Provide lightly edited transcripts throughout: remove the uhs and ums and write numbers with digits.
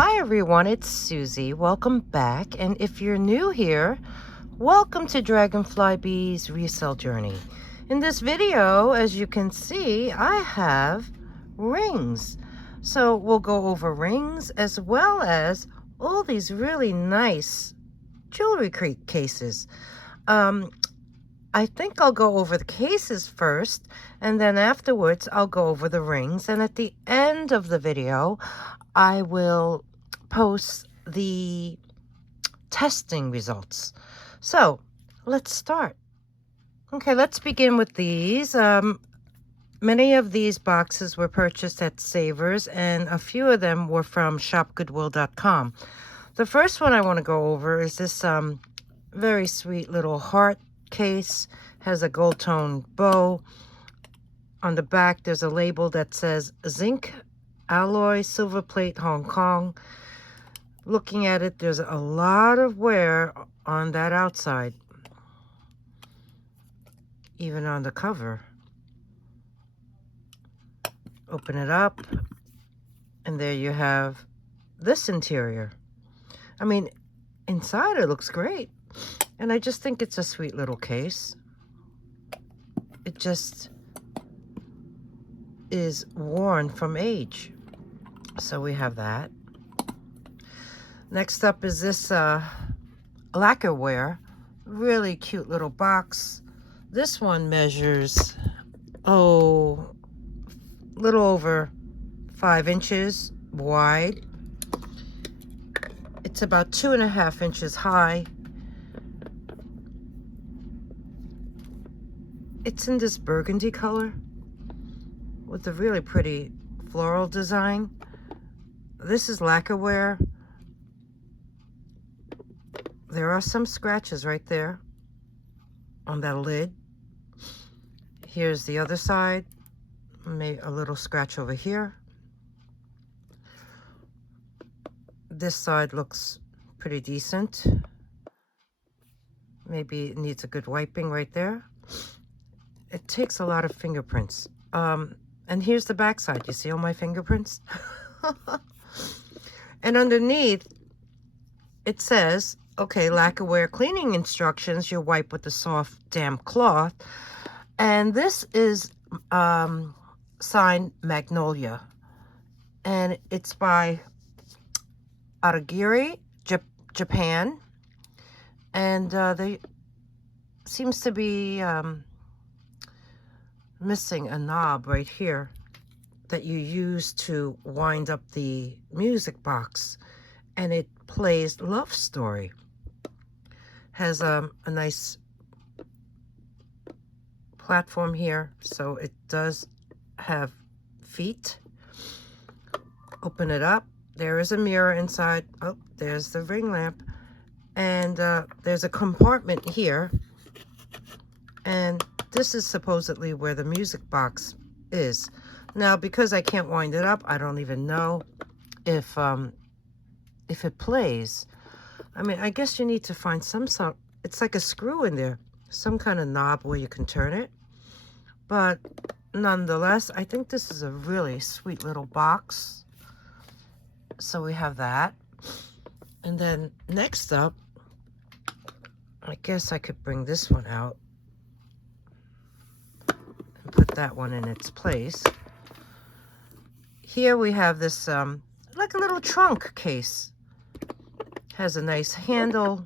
Hi everyone, it's Susie. Welcome back. And if you're new here, welcome to Dragonfly Bee's resale journey. In this video, as you can see, I have rings. So we'll go over rings as well as all these really nice jewelry cases. I think I'll go over the cases first, and then afterwards I'll go over the rings. And at the end of the video, I will post the testing results. So let's start. Okay, let's begin with these. Many of these boxes were purchased at Savers, and a few of them were from shopgoodwill.com. The first one I want to go over is this very sweet little heart case. Has a gold tone bow. On the back there's a label that says zinc alloy silver plate Hong Kong. Looking at it, there's a lot of wear on that outside, even on the cover. Open it up, and there you have this interior. I mean, inside it looks great, and I just think it's a sweet little case. It just is worn from age. So we have that. Next up is this lacquerware. Really cute little box. This one measures, little over 5 inches wide. It's about 2.5 inches high. It's in this burgundy color with a really pretty floral design. This is lacquerware. There are some scratches right there on that lid. Here's the other side. Maybe a little scratch over here. This side looks pretty decent. Maybe it needs a good wiping right there. It takes a lot of fingerprints. And here's the back side. You see all my fingerprints? And underneath, it says, okay, lacquerware cleaning instructions. You wipe with a soft, damp cloth. And this is signed Magnolia. And it's by Aragiri, Japan. And they seems to be missing a knob right here that you use to wind up the music box, and it plays Love Story. Has a nice platform here, so it does have feet. Open it up. There is a mirror inside. Oh, there's the ring lamp, and there's a compartment here, and this is supposedly where the music box is. Now, because I can't wind it up, I don't even know if it plays. I mean, I guess you need to find some sort. It's like a screw in there, some kind of knob where you can turn it. But nonetheless, I think this is a really sweet little box. So we have that. And then next up, I guess I could bring this one out and put that one in its place. Here we have this like a little trunk case. Has a nice handle.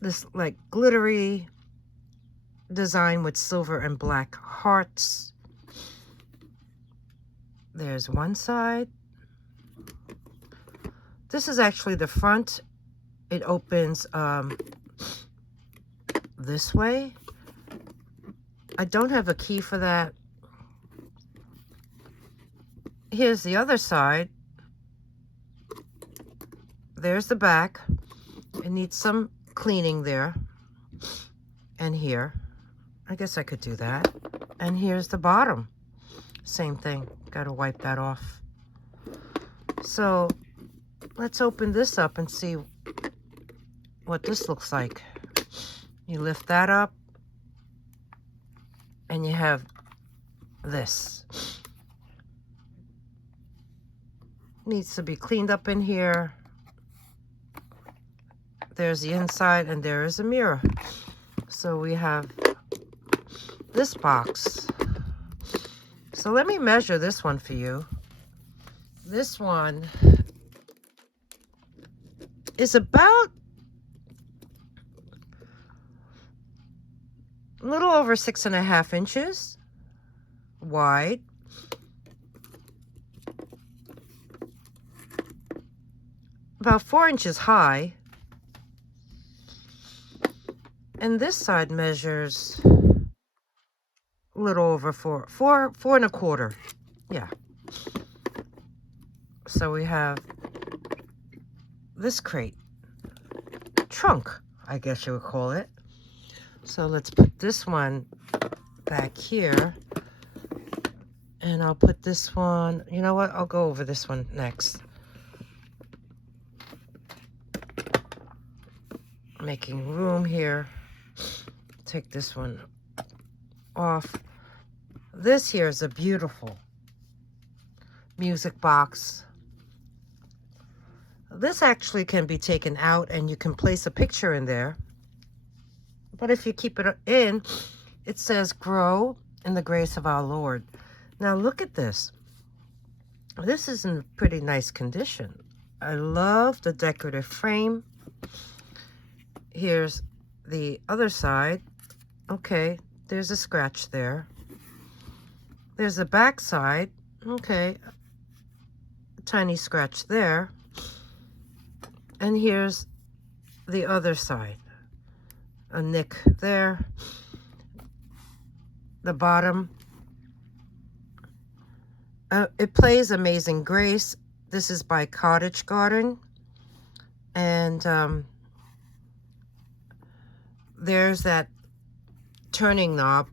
This like glittery design with silver and black hearts. There's one side. This is actually the front. It opens this way. I don't have a key for that. Here's the other side. There's the back. It needs some cleaning there. And here. I guess I could do that. And here's the bottom. Same thing. Got to wipe that off. So let's open this up and see what this looks like. You lift that up, and you have this. needs to be cleaned up in here. There's the inside, and there is a mirror. So we have this box. So let me measure this one for you. This one is about a little over 6.5 inches wide. About 4 inches high. And this side measures a little over 4.25. Yeah. So we have this crate, trunk, I guess you would call it. So let's put this one back here. And I'll put this one, you know what? I'll go over this one next. Making room here. Take this one off. This here is a beautiful music box. This actually can be taken out and you can place a picture in there. But if you keep it in, it says, "Grow in the grace of our Lord." Now look at this. This is in pretty nice condition. I love the decorative frame. Here's the other side. Okay, there's a scratch there. There's the back side. Okay, a tiny scratch there. And here's the other side. A nick there. The bottom. It plays Amazing Grace. This is by Cottage Garden. And there's that turning knob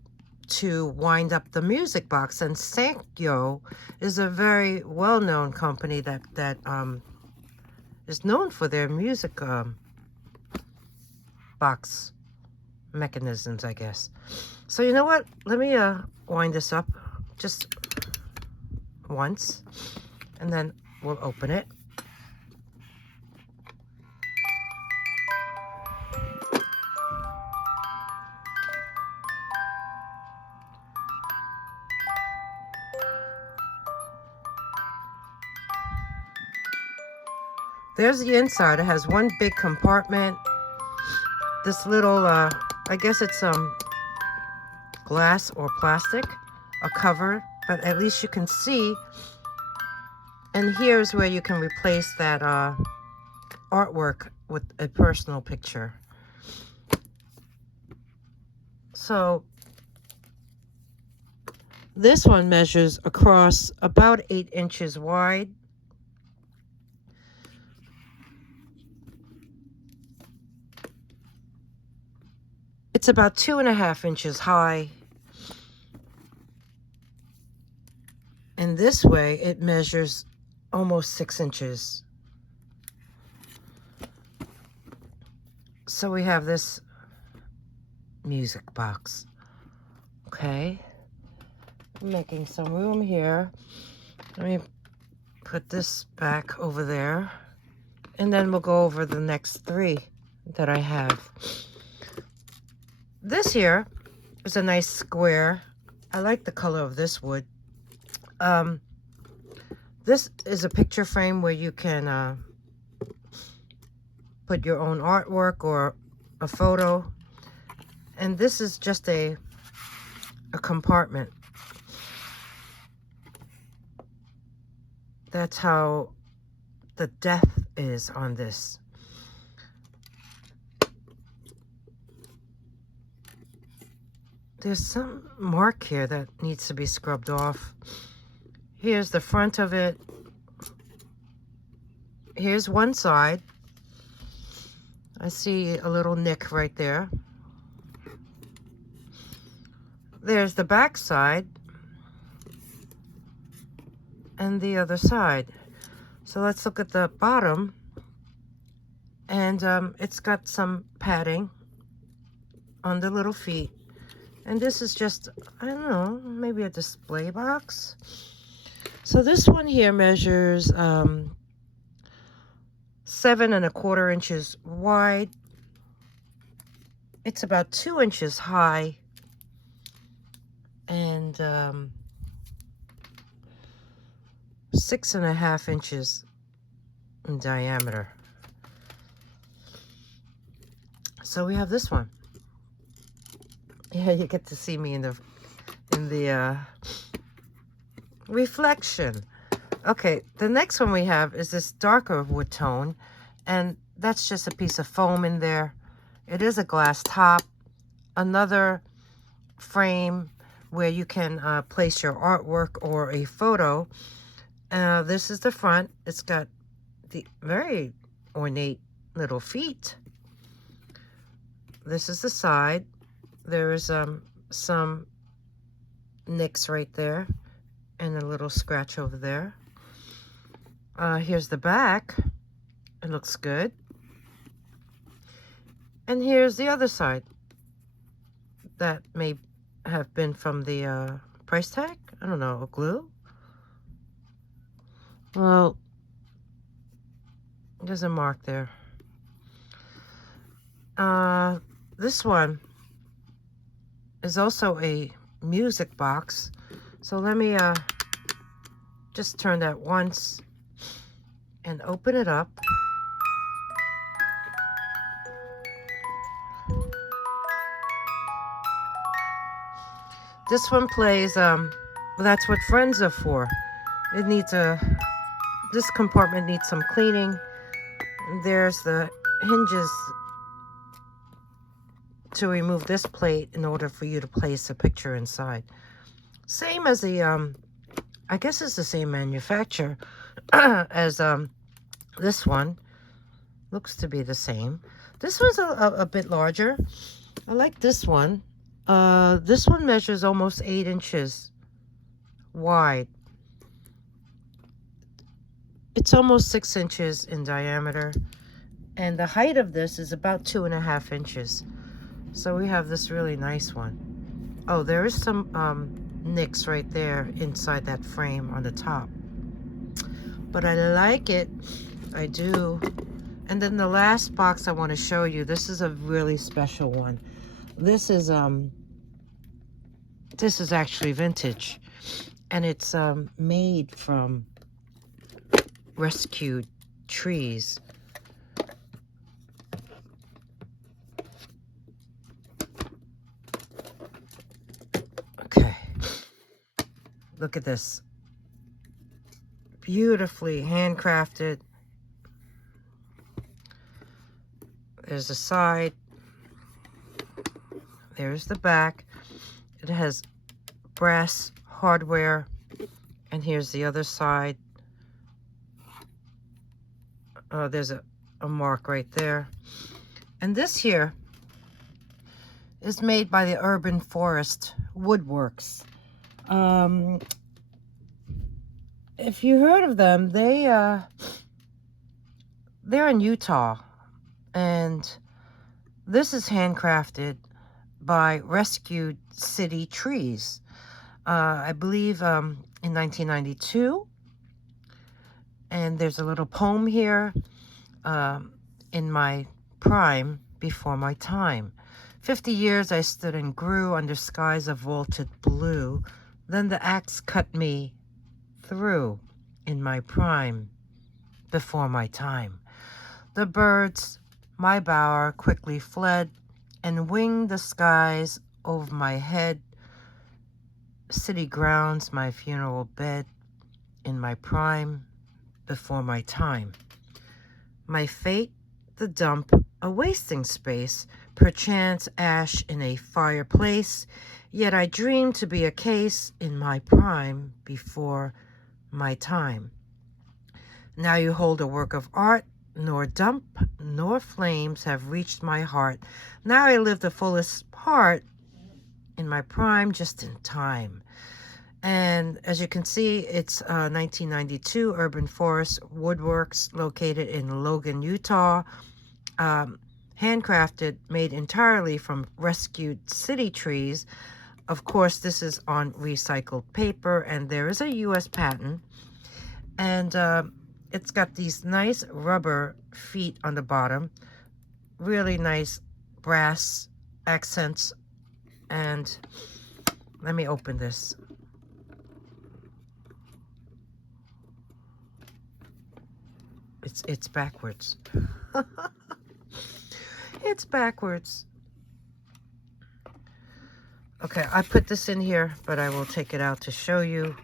to wind up the music box. And Sankyo is a very well-known company that is known for their music box mechanisms, I guess. So you know what? Let me wind this up just once, and then we'll open it. There's the inside. It has one big compartment. This little, I guess it's glass or plastic, a cover, but at least you can see. And here's where you can replace that artwork with a personal picture. So this one measures across about 8 inches wide. It's about 2.5 inches high. And this way it measures almost 6 inches. So we have this music box. Okay. I'm making some room here. Let me put this back over there. And then we'll go over the next 3 that I have. This here is a nice square. I like the color of this wood. This is a picture frame where you can put your own artwork or a photo. And this is just a compartment. That's how the depth is on this. There's some mark here that needs to be scrubbed off. Here's the front of it. Here's one side. I see a little nick right there. There's the back side. And the other side. So let's look at the bottom. And it's got some padding on the little feet. And this is just, I don't know, maybe a display box. So this one here measures 7¼ inches wide. It's about 2 inches high and 6½ inches in diameter. So we have this one. Yeah, you get to see me in the reflection. Okay, the next one we have is this darker wood tone, and that's just a piece of foam in there. It is a glass top, another frame where you can place your artwork or a photo. This is the front. It's got the very ornate little feet. This is the side. There is some nicks right there and a little scratch over there. Here's the back. It looks good. And here's the other side. That may have been from the price tag. I don't know, glue? Well, there's a mark there. This one is also a music box. So let me just turn that once and open it up. This one plays, that's what friends are for. It needs this compartment needs some cleaning. There's the hinges to remove this plate in order for you to place a picture inside. Same as the, I guess it's the same manufacturer as this one. Looks to be the same. This one's a bit larger. I like this one. This one measures almost 8 inches wide. It's almost 6 inches in diameter. And the height of this is about 2½ inches. So we have this really nice one. Oh, there is some nicks right there inside that frame on the top. But I like it. I do. And then the last box I want to show you, this is a really special one. This is actually vintage, and it's made from rescued trees. Okay, look at this. Beautifully handcrafted. There's the side. There's the back. It has brass hardware. And here's the other side. There's a mark right there. And this here is made by the Urban Forest Woodworks. If you heard of them, they're in Utah. And this is handcrafted by Rescued City Trees. I believe in 1992. And there's a little poem here. In my prime, before my time. 50 years I stood and grew under skies of vaulted blue. Then the axe cut me through in my prime, before my time. The birds, my bower, quickly fled and winged the skies over my head. City grounds, my funeral bed, in my prime, before my time. My fate, the dump, a wasting space, perchance ash in a fireplace, yet I dream to be a case in my prime, before my time. Now you hold a work of art, nor dump, nor flames have reached my heart. Now I live the fullest part in my prime, just in time. And as you can see, it's 1992 Urban Forest Woodworks, located in Logan, Utah. Handcrafted, made entirely from rescued city trees. Of course, this is on recycled paper, and there is a US patent. And it's got these nice rubber feet on the bottom, really nice brass accents. And let me open this. It's backwards. It's backwards. Okay, I put this in here, but I will take it out to show you.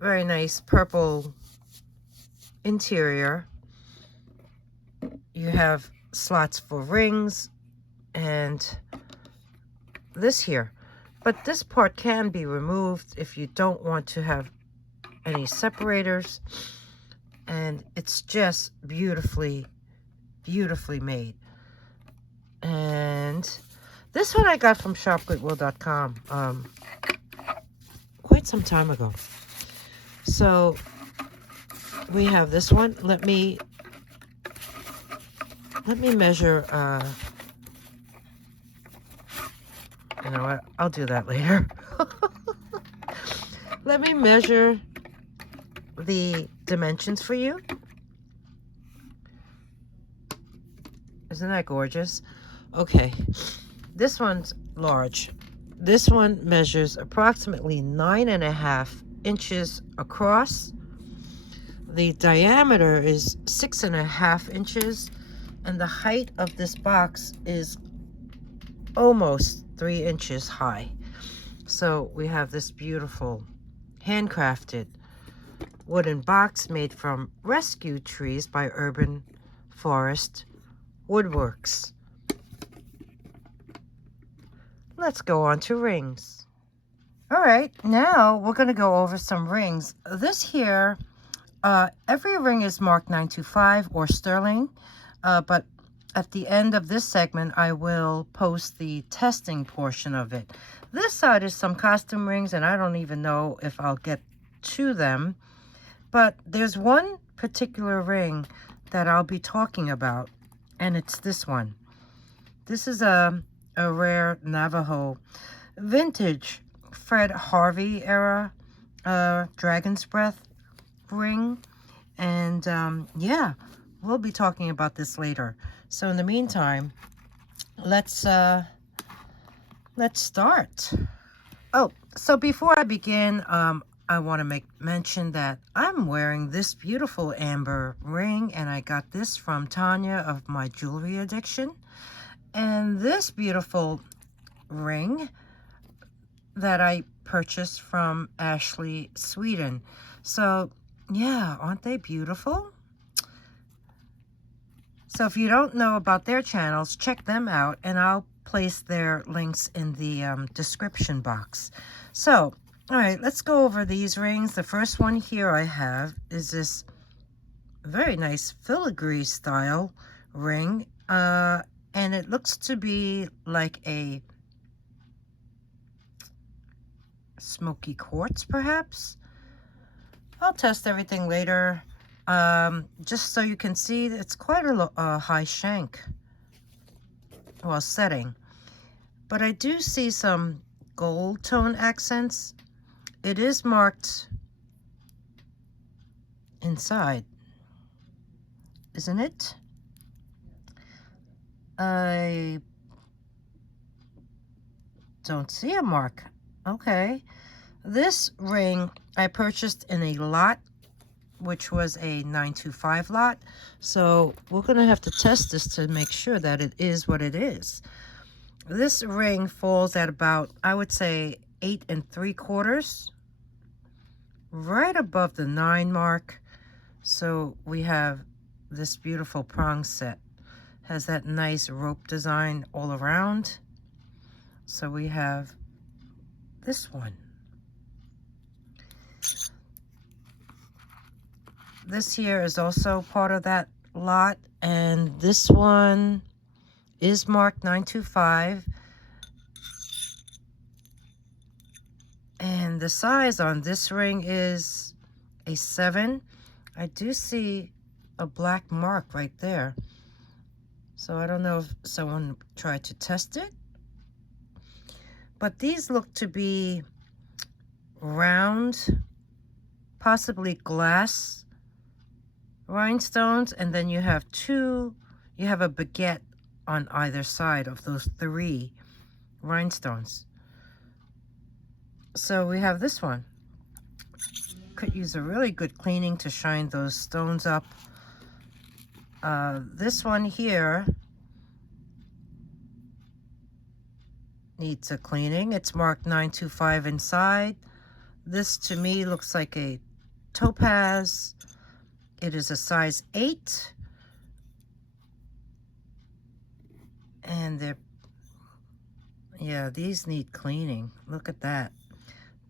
Very nice purple interior. You have slots for rings and this here. But this part can be removed if you don't want to have any separators. And it's just beautifully, beautifully made. And this one I got from shopgoodwill.com quite some time ago. So we have this one. Let me measure. You know what? I'll do that later. Let me measure the dimensions for you. Isn't that gorgeous? Okay, this one's large. This one measures approximately 9.5 inches across. The diameter is 6.5 inches, and the height of this box is almost 3 inches high. So we have this beautiful handcrafted wooden box made from rescue trees by Urban Forest Woodworks. Let's go on to rings. All right, now we're going to go over some rings. This here, every ring is marked 925 or sterling, but at the end of this segment, I will post the testing portion of it. This side is some costume rings, and I don't even know if I'll get to them. But there's one particular ring that I'll be talking about, and it's this one. This is a rare Navajo vintage Fred Harvey era Dragon's Breath ring. And yeah, we'll be talking about this later. So in the meantime, let's start. Oh, so before I begin, I want to make mention that I'm wearing this beautiful amber ring, and I got this from Tanya of My Jewelry Addiction. And this beautiful ring that I purchased from Ashley, Sweden. So yeah, aren't they beautiful? So if you don't know about their channels, check them out, and I'll place their links in the description box. So, all right, let's go over these rings. The first one here I have is this very nice filigree style ring, and it looks to be like a smoky quartz, perhaps. I'll test everything later. Just so you can see, it's quite a high shank, well, setting. But I do see some gold tone accents. It is marked inside, isn't it? I don't see a mark. Okay. This ring I purchased in a lot, which was a 925 lot. So we're going to have to test this to make sure that it is what it is. This ring falls at about, I would say, 8 3/4, right above the 9 mark. So we have this beautiful prong set. Has that nice rope design all around. So we have this one. This here is also part of that lot, and this one is marked 925. And the size on this ring is a 7. I do see a black mark right there. So I don't know if someone tried to test it. But these look to be round, possibly glass rhinestones. And then you have a baguette on either side of those 3 rhinestones. So we have this one. Could use a really good cleaning to shine those stones up. This one here needs a cleaning. It's marked 925 inside. This to me looks like a topaz. It is a size 8. And yeah, these need cleaning. Look at that.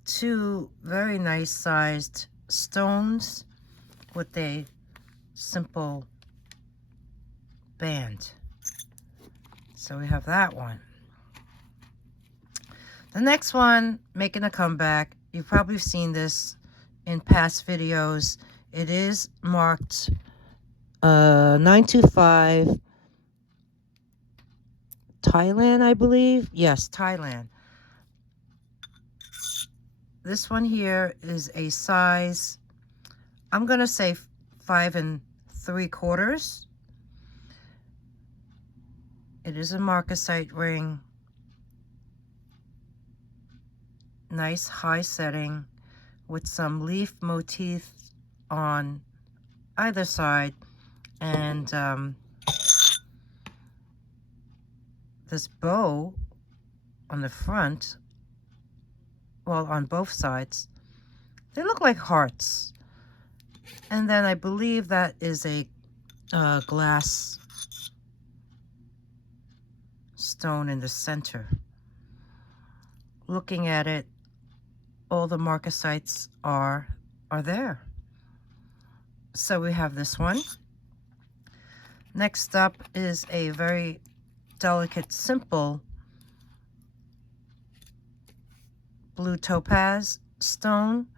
2 very nice sized stones with a simple band. So we have that one. The next one, making a comeback. You've probably seen this in past videos. It is marked 925 Thailand, I believe. Yes, Thailand. This one here is a size, I'm going to say 5 3/4. It is a marcasite ring. Nice high setting with some leaf motif on either side. And this bow on the front, well, on both sides, they look like hearts. And then I believe that is a glass stone in the center. Looking at it, all the marcasites are there. So we have this one. Next up is a very delicate, simple blue topaz stone.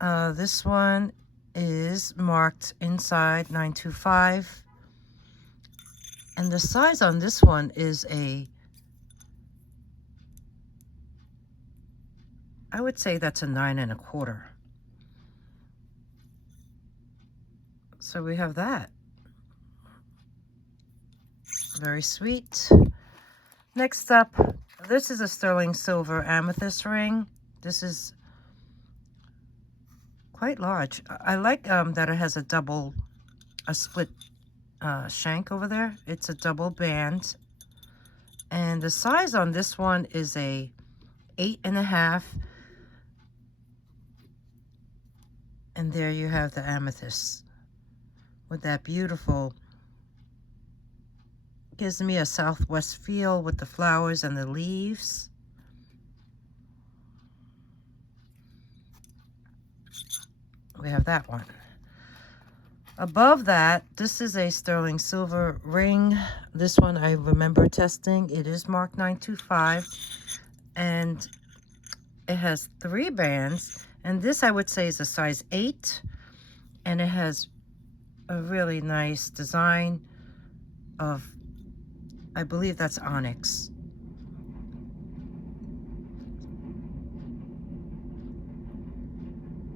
This one is marked inside 925. And the size on this one is I would say that's a 9 1/4. So we have that. Very sweet. Next up, this is a sterling silver amethyst ring. This is quite large. I like that it has a split shank over there. It's a double band. And the size on this one is a 8 1/2. And there you have the amethyst with that beautiful, gives me a southwest feel with the flowers and the leaves. We have that one. Above that, this is a sterling silver ring. This one I remember testing. It is marked 925, and it has 3 bands. And this I would say is a size 8, and it has a really nice design of, I believe that's onyx.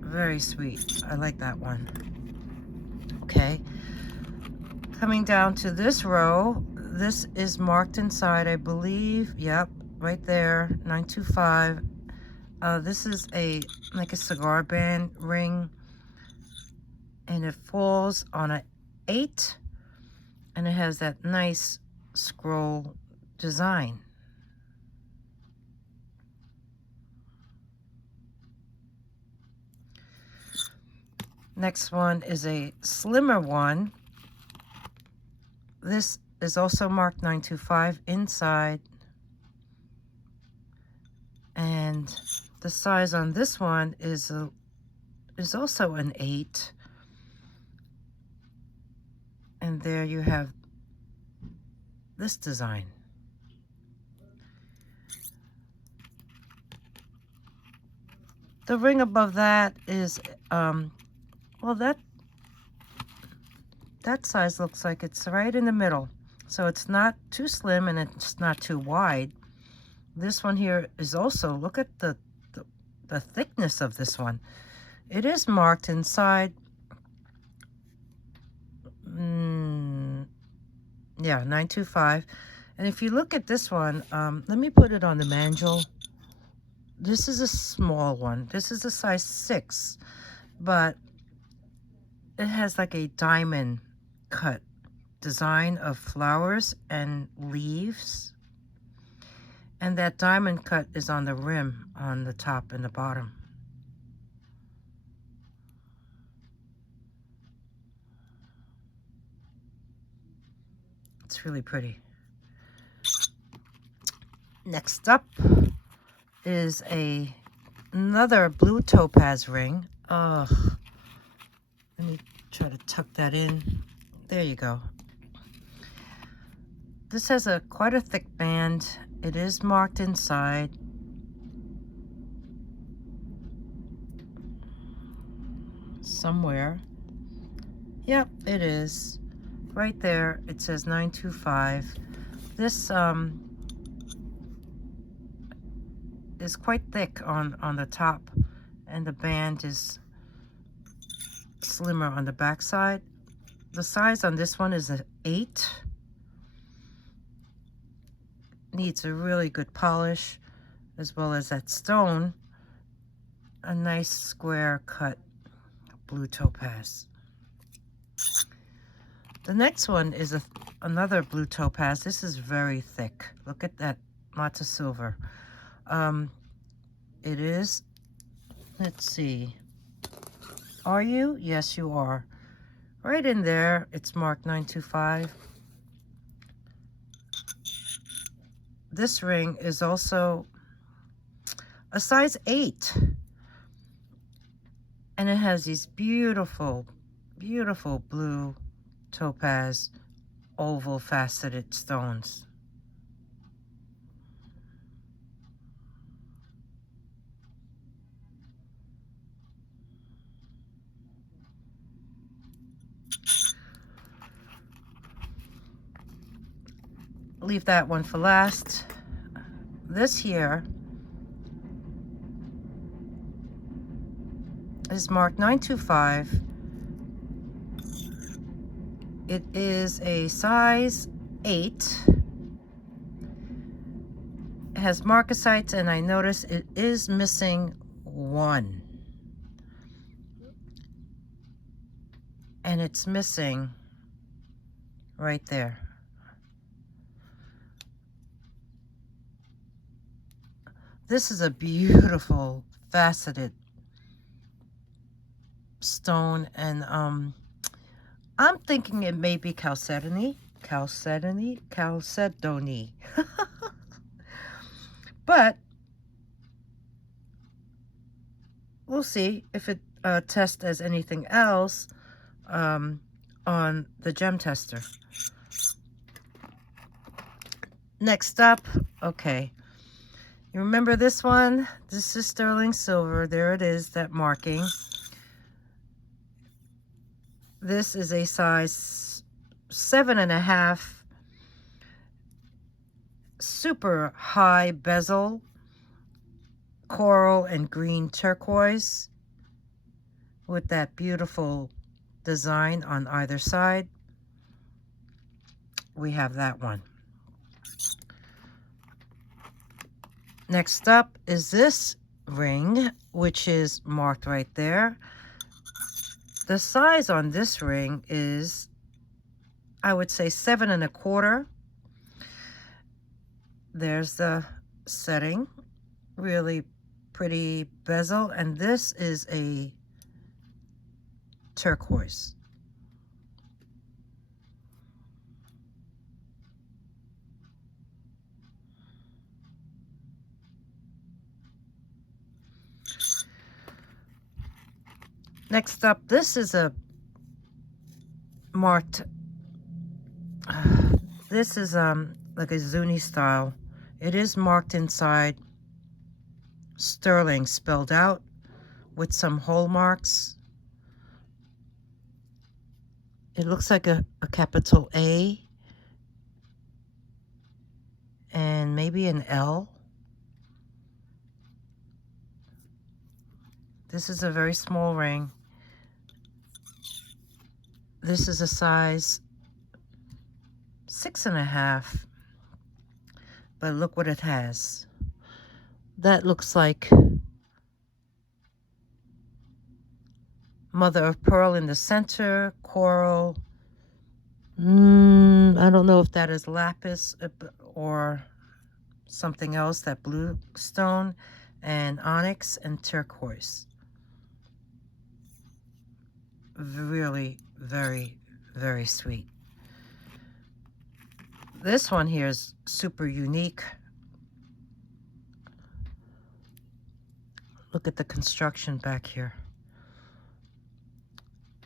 Very sweet. I like that one. Okay. Coming down to this row, this is marked inside, I believe. Yep, right there, 925. This is like a cigar band ring, and it falls on an 8, and it has that nice scroll design. Next one is a slimmer one. This is also marked 925 inside, and the size on this one is also an 8. And there you have this design. The ring above that is, well, that size looks like it's right in the middle. So it's not too slim and it's not too wide. This one here is also, look at the thickness of this one. It is marked inside, yeah, 925. And if you look at this one, let me put it on the manual. This is a small one. This is a size 6, but it has like a diamond cut design of flowers and leaves. And that diamond cut is on the rim, on the top and the bottom. It's really pretty. Next up is another blue topaz ring. Let me try to tuck that in. There you go. This has quite a thick band. It is marked inside. Somewhere. Yep, it is. Right there, it says 925. This is quite thick on the top, and the band is slimmer on the back side. The size on this one is an 8. Needs a really good polish, as well as that stone. A nice square cut blue topaz. The next one is another blue topaz. This is very thick. Look at that, lots of silver. It is, let's see, are you? Yes, you are. Right in there, it's marked 925. This ring is also a size 8. And it has these beautiful, beautiful blue topaz oval faceted stones. Leave that one for last. This here is marked 925. It is a size 8. It has marcasites, and I notice it is missing 1. And it's missing right there. This is a beautiful faceted stone, and I'm thinking it may be chalcedony. But we'll see if it tests as anything else on the gem tester. Next up, okay. You remember this one? This is sterling silver. There it is, that marking. This is a size 7.5. Super high bezel, coral and green turquoise with that beautiful design on either side. We have that one. Next up is this ring, which is marked right there. The size on this ring is, I would say, 7.25. There's the setting, really pretty bezel, and this is a turquoise. Next up, this is a marked, this is like a Zuni style. It is marked inside sterling spelled out with some hole marks. It looks like a capital A and maybe an L. This is a very small ring. This is a size 6.5, but look what it has. That looks like mother of pearl in the center, coral. I don't know if that is lapis or something else, that blue stone, and onyx and turquoise. Really very, very sweet. This one here is super unique. Look at the construction back here.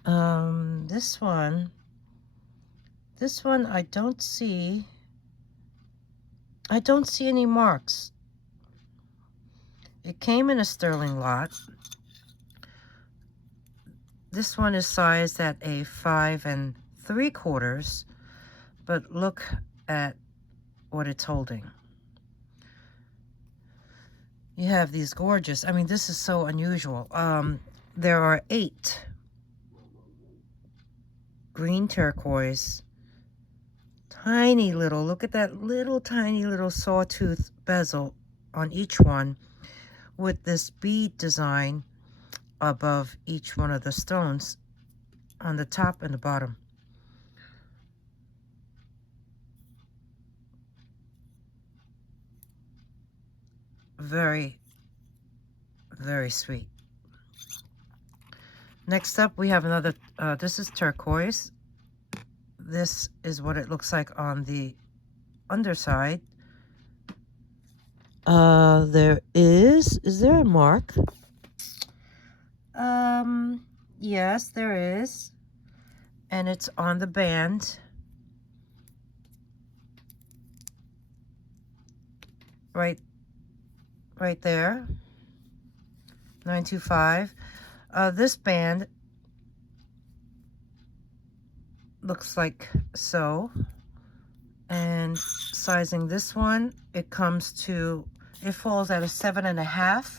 This one I don't see any marks. It came in a sterling lot. This one is sized at a 5 3/4, but look at what it's holding. You have these gorgeous, I mean, this is so unusual. There are 8 green turquoise, tiny little, look at that little tiny little sawtooth bezel on each one with this bead design above each one of the stones on the top and the bottom. Very, very sweet. Next up, we have another, this is turquoise. This is what it looks like on the underside. Is there a mark? Yes, there is. And it's on the band. Right there. 925. This band looks like so. And sizing this one, it falls at a 7.5.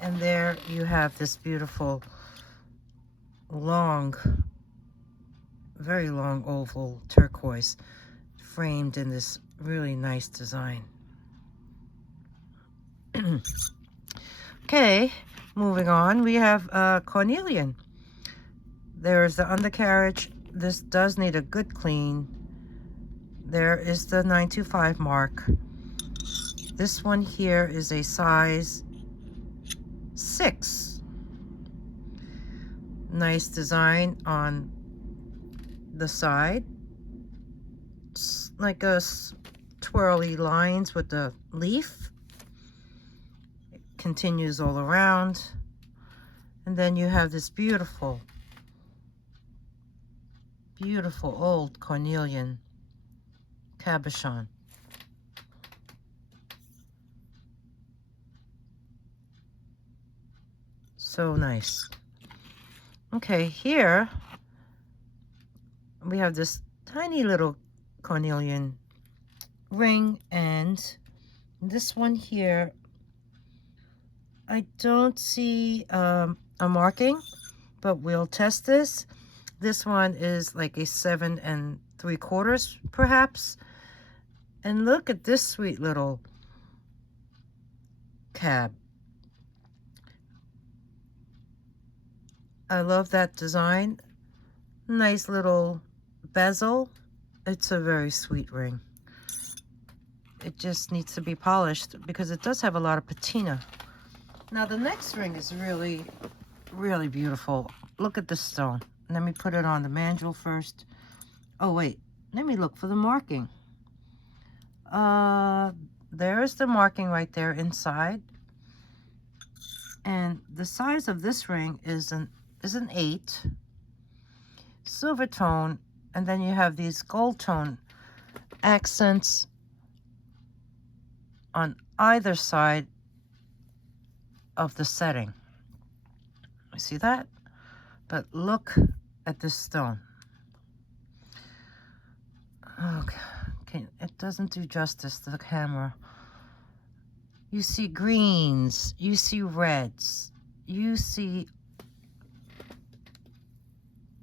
And there you have this beautiful long, very long oval turquoise framed in this really nice design. Okay, moving on, we have cornelian. There's the undercarriage. This does need a good clean. There is the 925 mark. This one here is a size 6. Nice design on the side. It's like a twirly lines with the leaf. It continues all around. And then you have this beautiful, beautiful old cornelian cabochon. So nice. Okay, here we have this tiny little cornelian ring, and this one here, I don't see a marking, but we'll test this. This one is like a 7 3/4 perhaps. And look at this sweet little cab. I love that design. Nice little bezel. It's a very sweet ring. It just needs to be polished because it does have a lot of patina. Now the next ring is really, really beautiful. Look at the stone. Let me put it on the mandrel first. Oh wait, let me look for the marking. There's the marking right there inside. And the size of this ring is an 8. Silver tone, and then you have these gold tone accents on either side of the setting. You see that? But look at this stone. Okay, it doesn't do justice to the camera. You see greens, you see reds, you see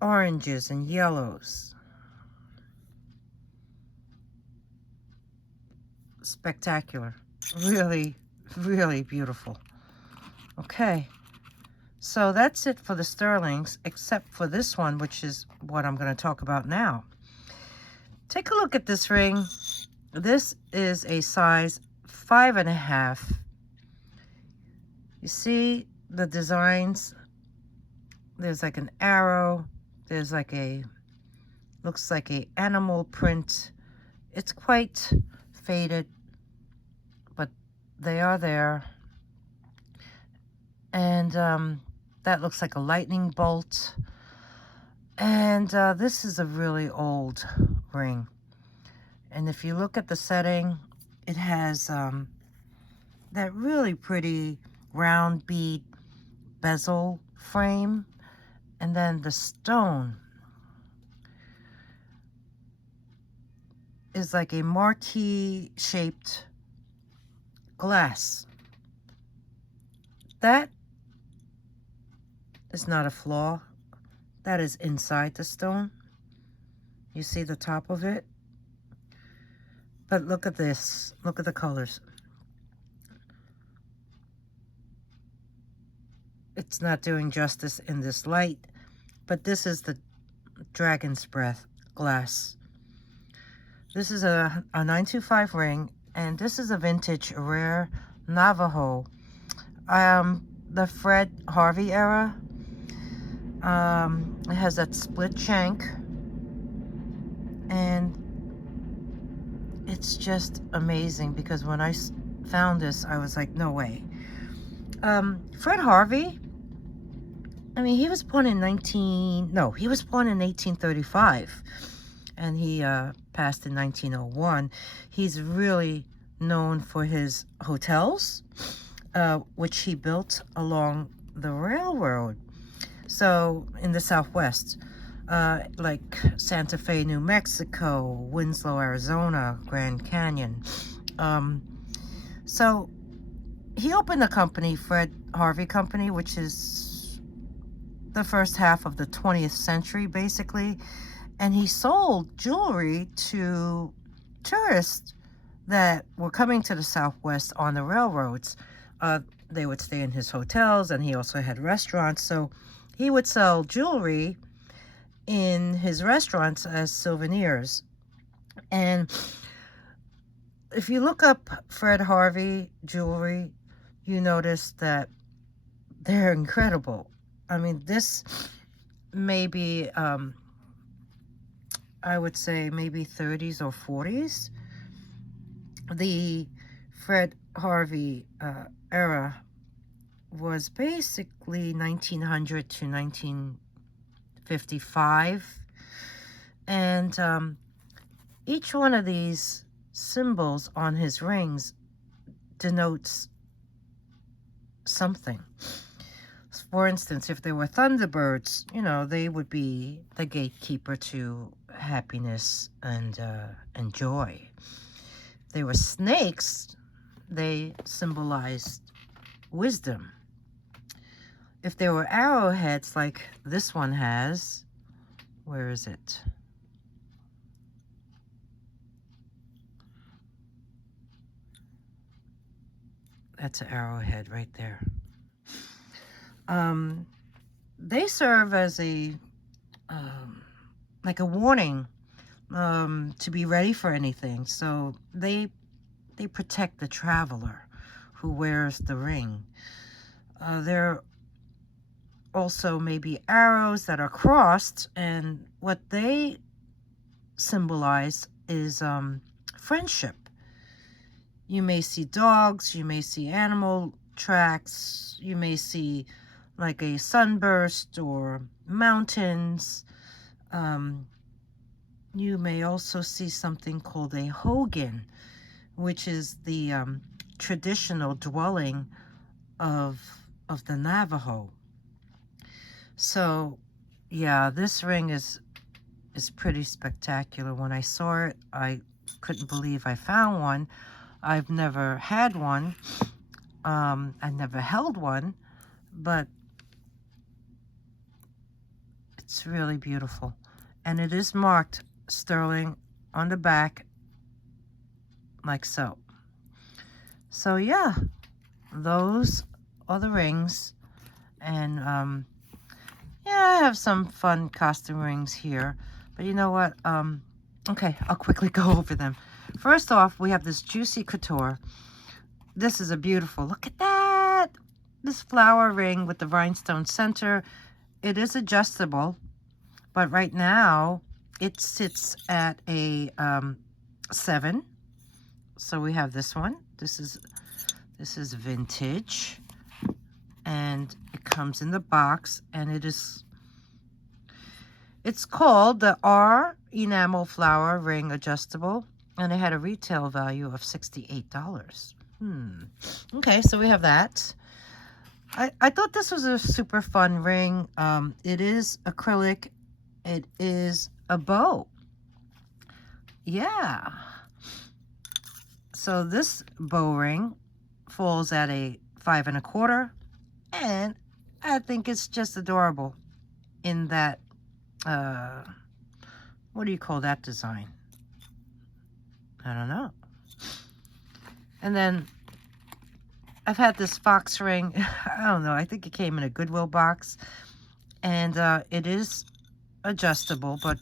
oranges and yellows. Spectacular. Really, really beautiful. Okay, so that's it for the sterlings, except for this one, which is what I'm going to talk about now. Take a look at this ring. This is a size 5.5. You see the designs? There's like an arrow. There's like a, looks like a animal print. It's quite faded, but they are there. And that looks like a lightning bolt. And this is a really old ring. And if you look at the setting, it has that really pretty round bead bezel frame. And then the stone is like a marquee-shaped glass. That is not a flaw. That is inside the stone. You see the top of it? But look at this. Look at the colors. It's not doing justice in this light, but this is the dragon's breath glass. This is a 925 ring, and this is a vintage rare Navajo. The Fred Harvey era. It has that split shank, and it's just amazing because when I found this, I was like, no way. Fred Harvey, I mean, he was born in 1835, and he passed in 1901. He's really known for his hotels, which he built along the railroad. So in the Southwest, like Santa Fe, New Mexico, Winslow, Arizona, Grand Canyon. So he opened a company, Fred Harvey Company, which is the first half of the 20th century, basically. And he sold jewelry to tourists that were coming to the Southwest on the railroads. They would stay in his hotels, and he also had restaurants. So he would sell jewelry in his restaurants as souvenirs. And if you look up Fred Harvey jewelry, you notice that they're incredible. I mean, this may be, I would say maybe 30s or 40s. The Fred Harvey era was basically 1900 to 1955. And each one of these symbols on his rings denotes something. For instance, if they were thunderbirds, you know, they would be the gatekeeper to happiness and joy. If they were snakes, they symbolized wisdom. If there were arrowheads like this one has, where is it? That's an arrowhead right there. They serve as a like a warning to be ready for anything. So they protect the traveler who wears the ring. There also maybe arrows that are crossed, and what they symbolize is friendship. You may see dogs, you may see animal tracks, you may see like a sunburst or mountains. You may also see something called a hogan, which is the traditional dwelling of the Navajo. So, yeah, this ring is is pretty spectacular. When I saw it, I couldn't believe I found one. I've never had one. I never held one, but it's really beautiful. And it is marked sterling on the back, like so. So yeah, those are the rings. And yeah, I have some fun costume rings here. But you know what? Okay, I'll quickly go over them. First off, we have this Juicy Couture. This is a beautiful, look at that! This flower ring with the rhinestone center. It is adjustable, but right now it sits at a 7. So we have this one. This is vintage, and it comes in the box, and it's called the R Enamel Flower Ring Adjustable, and it had a retail value of $68. Okay, so we have that. I thought this was a super fun ring. It is acrylic. It is a bow. Yeah. So this bow ring falls at a 5 1/4, and I think it's just adorable in that, what do you call that design? I don't know. And then I've had this fox ring. I don't know. I think it came in a Goodwill box. And it is adjustable, but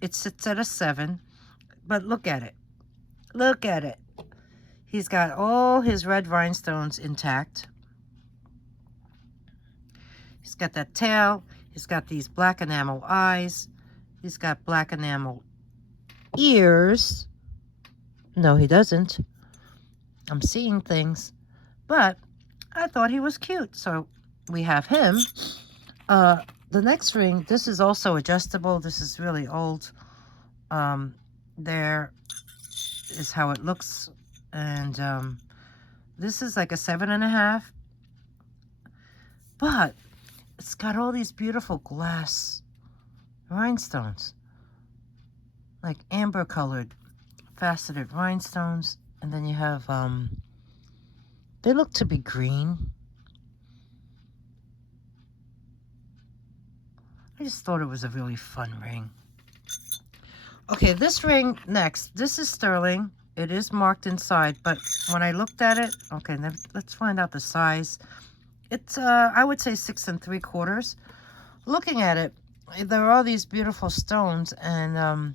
it sits at a 7. But look at it. Look at it. He's got all his red rhinestones intact. He's got that tail. He's got these black enamel eyes. He's got black enamel ears. No, he doesn't. I'm seeing things. But I thought he was cute, so we have him. The next ring, this is also adjustable. This is really old. There is how it looks. And this is like a 7 1/2. But it's got all these beautiful glass rhinestones. Like amber colored faceted rhinestones. And then you have, they look to be green. I just thought it was a really fun ring. Okay, this ring next. This is sterling. It is marked inside, but when I looked at it, okay, let's find out the size. It's, I would say 6 3/4. Looking at it, there are all these beautiful stones, and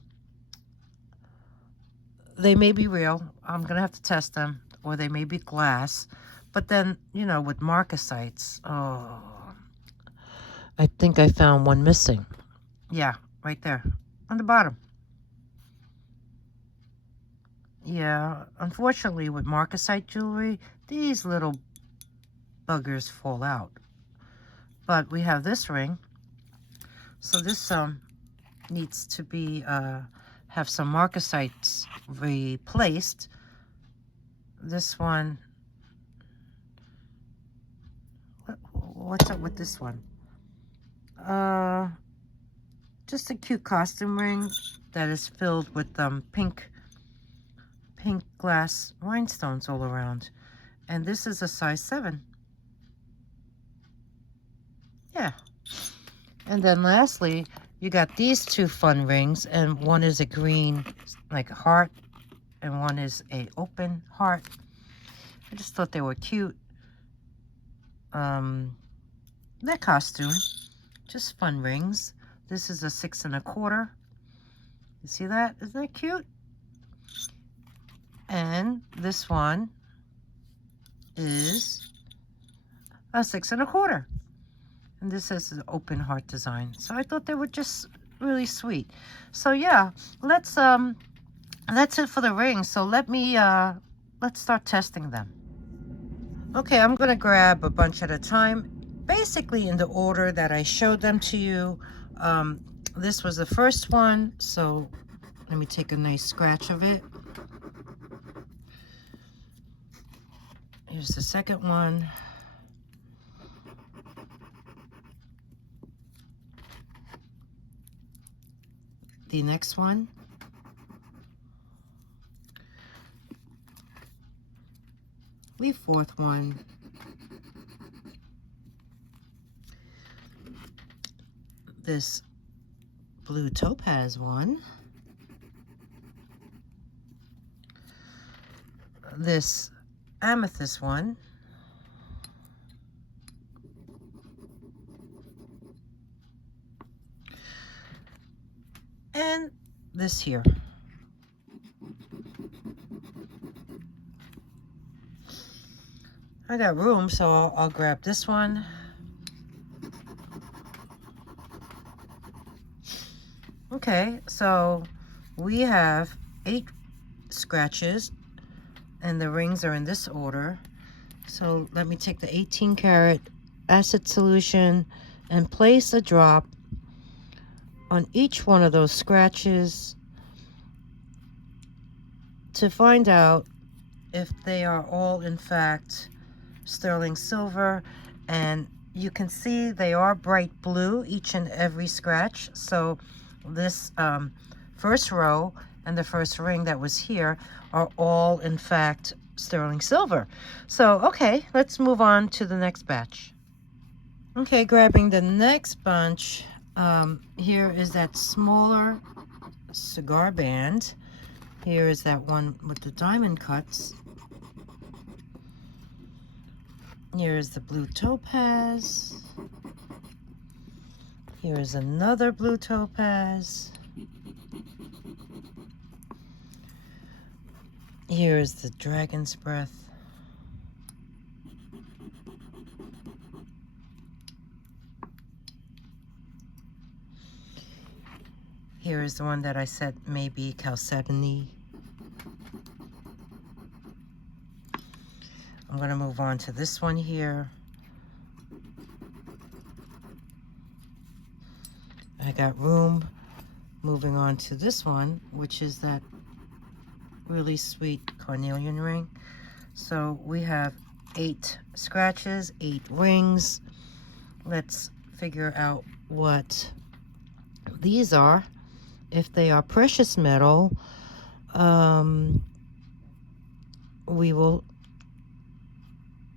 they may be real. I'm going to have to test them, or they may be glass. But then, you know, with marcasites, oh, I think I found one missing. Yeah, right there on the bottom. Yeah, unfortunately with marcasite jewelry, these little buggers fall out. But we have this ring. So this needs to be have some marcasites replaced. This one, what's up with this one? Just a cute costume ring that is filled with pink glass rhinestones all around. And this is a size 7. Yeah. And then lastly, you got these 2 fun rings, and one is a green, like a heart, and one is a open heart. I just thought they were cute. Their costume, just fun rings. This is a 6 1/4. You see that? Isn't that cute? And this one is a 6 1/4. And this is an open heart design. So I thought they were just really sweet. So yeah, that's it for the rings. So let's start testing them. Okay, I'm gonna grab a bunch at a time, basically in the order that I showed them to you. This was the first one, so let me take a nice scratch of it. Here's the second one. the next one. The fourth one. This blue topaz one. This amethyst one. And this here. I got room, so I'll grab this one. Okay, so we have 8 scratches, and the rings are in this order. So let me take the 18 karat acid solution and place a drop on each one of those scratches to find out if they are all in fact sterling silver. And you can see they are bright blue, each and every scratch. So this first row and the first ring that was here are all in fact sterling silver. So okay, let's move on to the next batch. Okay, grabbing the next bunch, here is that smaller cigar band. Here is that one with the diamond cuts. Here is the blue topaz. Here is another blue topaz. Here is the dragon's breath. Here is the one that I said may be chalcedony. I'm going to move on to this one here. I got room. Moving on to this one, which is that really sweet carnelian ring. So we have 8 scratches, 8 rings. Let's figure out what these are. If they are precious metal, we will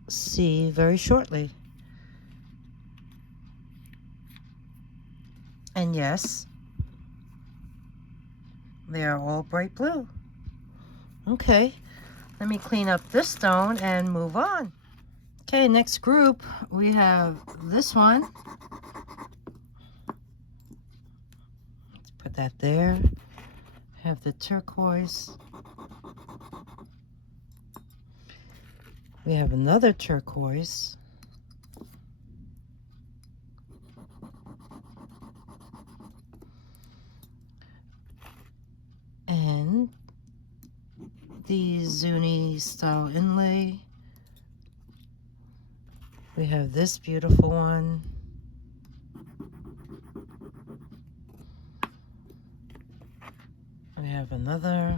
see very shortly. And yes, they are all bright blue. Okay, let me clean up this stone and move on. Okay, next group, we have this one. Let's put that there. Have the turquoise. We have another turquoise. And the Zuni style inlay. We have this beautiful one. We have another.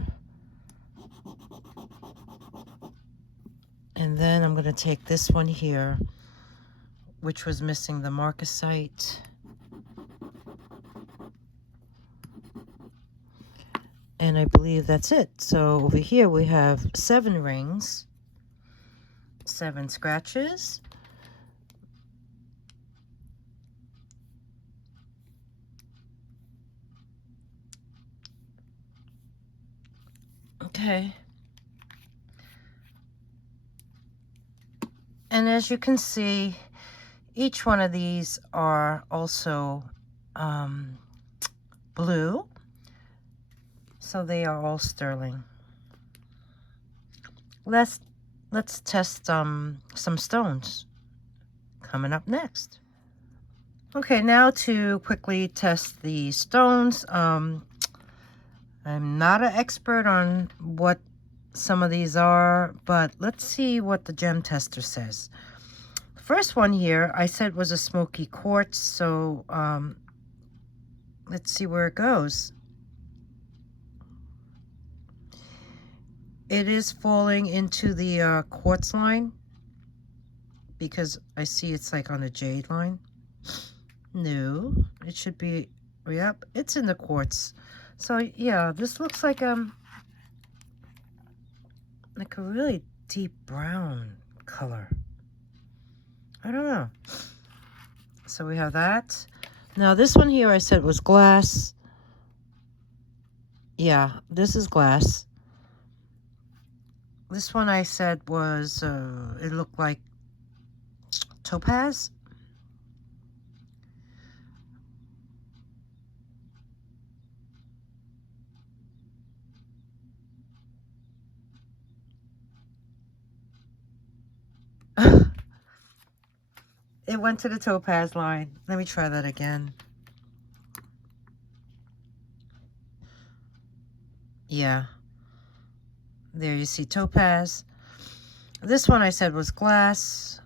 And then I'm going to take this one here, which was missing the marcasite. And I believe that's it. So over here we have 7 rings, 7 scratches. Okay. And as you can see, each one of these are also blue. So they are all sterling. Let's test some stones coming up next. Okay, now to quickly test the stones. I'm not an expert on what some of these are, but let's see what the gem tester says. The first one here I said was a smoky quartz, so let's see where it goes. It is falling into the quartz line because I see it's like on the jade line. No, it should be, yep, it's in the quartz. So yeah, this looks like a really deep brown color. I don't know. So we have that. Now this one here I said was glass. Yeah, this is glass. This one I said was, it looked like topaz. It went to the topaz line. Let me try that again. Yeah. There you see topaz. This one I said was glass.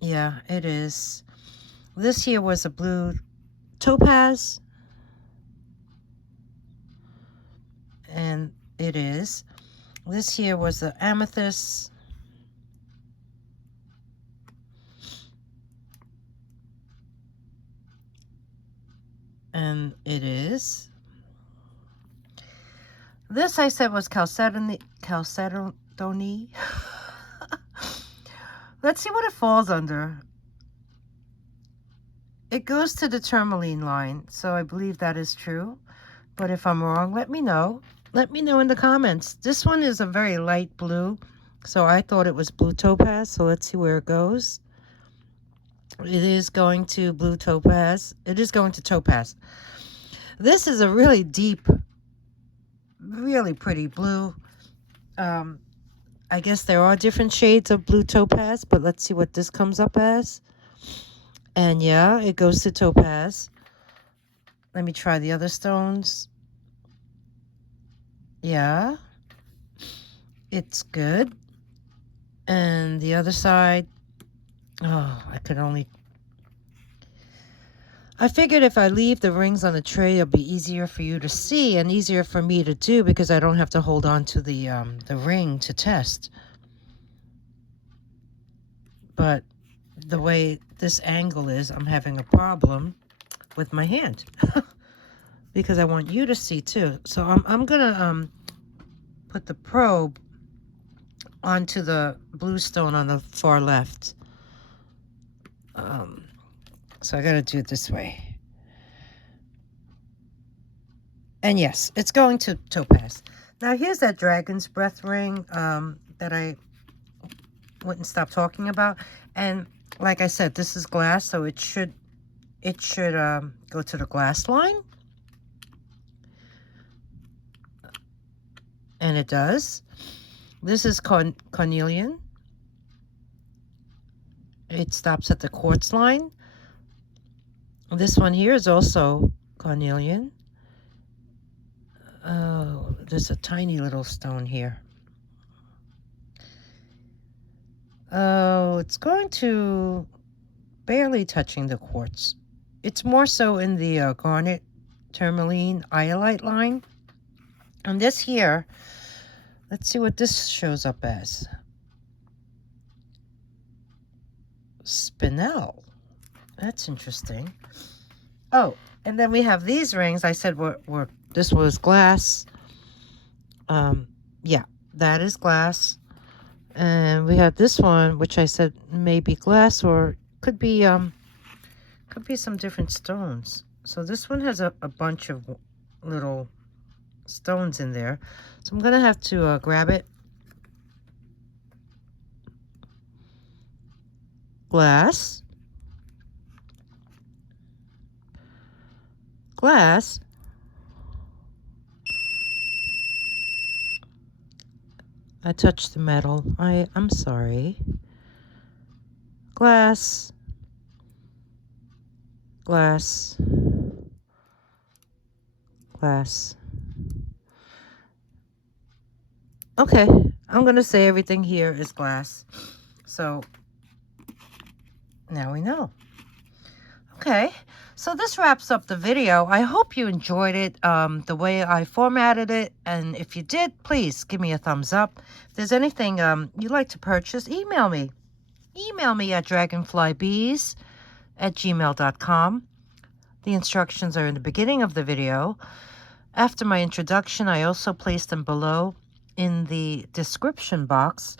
Yeah, it is. This here was a blue topaz. And it is. This here was the amethyst. And it is. This I said was chalcedony. Let's see what it falls under. It goes to the tourmaline line, so I believe that is true. But if I'm wrong, let me know. Let me know in the comments. This one is a very light blue, so I thought it was blue topaz. So let's see where it goes. It is going to blue topaz. It is going to topaz. This is a really deep, really pretty blue. I guess there are different shades of blue topaz, but let's see what this comes up as. And yeah, it goes to topaz. Let me try the other stones. Yeah, it's good. And the other side, oh, I figured if I leave the rings on the tray, it'll be easier for you to see and easier for me to do because I don't have to hold on to the ring to test. But the way this angle is, I'm having a problem with my hand because I want you to see too. So I'm gonna put the probe onto the blue stone on the far left. So I gotta do it this way. And yes, it's going to topaz. Now here's that dragon's breath ring that I wouldn't stop talking about. And like I said, this is glass, so it should go to the glass line. And it does. This is cornelian. It stops at the quartz line. This one here is also cornelian. Oh, there's a tiny little stone here. Oh, it's going to barely touching the quartz. It's more so in the garnet, tourmaline, iolite line. And this here, let's see what this shows up as. Spinel. That's interesting. Oh, and then we have these rings. I said this was glass. Yeah, that is glass. And we have this one, which I said may be glass or could be some different stones. So this one has a bunch of little stones in there. So I'm gonna have to grab it. Glass. Glass. I touched the metal. I'm sorry. Glass. Glass. Glass. Okay, I'm going to say everything here is glass. So now we know. Okay, so this wraps up the video. I hope you enjoyed it, the way I formatted it. And if you did, please give me a thumbs up. If there's anything you'd like to purchase, email me. Email me at dragonflybees@gmail.com. The instructions are in the beginning of the video. After my introduction, I also placed them below in the description box.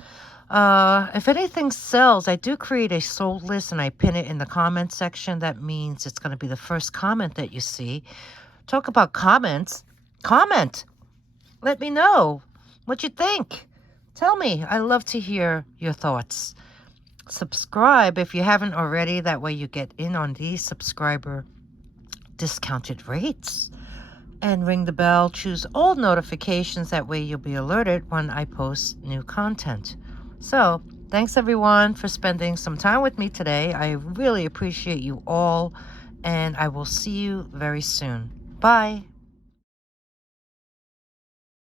If anything sells, I do create a sold list and I pin it in the comment section. That means it's going to be the first comment that you see. Talk about comments. Comment. Let me know what you think. Tell me. I love to hear your thoughts. Subscribe if you haven't already. That way you get in on these subscriber discounted rates. And ring the bell. Choose all notifications. That way you'll be alerted when I post new content. So, thanks everyone for spending some time with me today. I really appreciate you all, and I will see you very soon. Bye.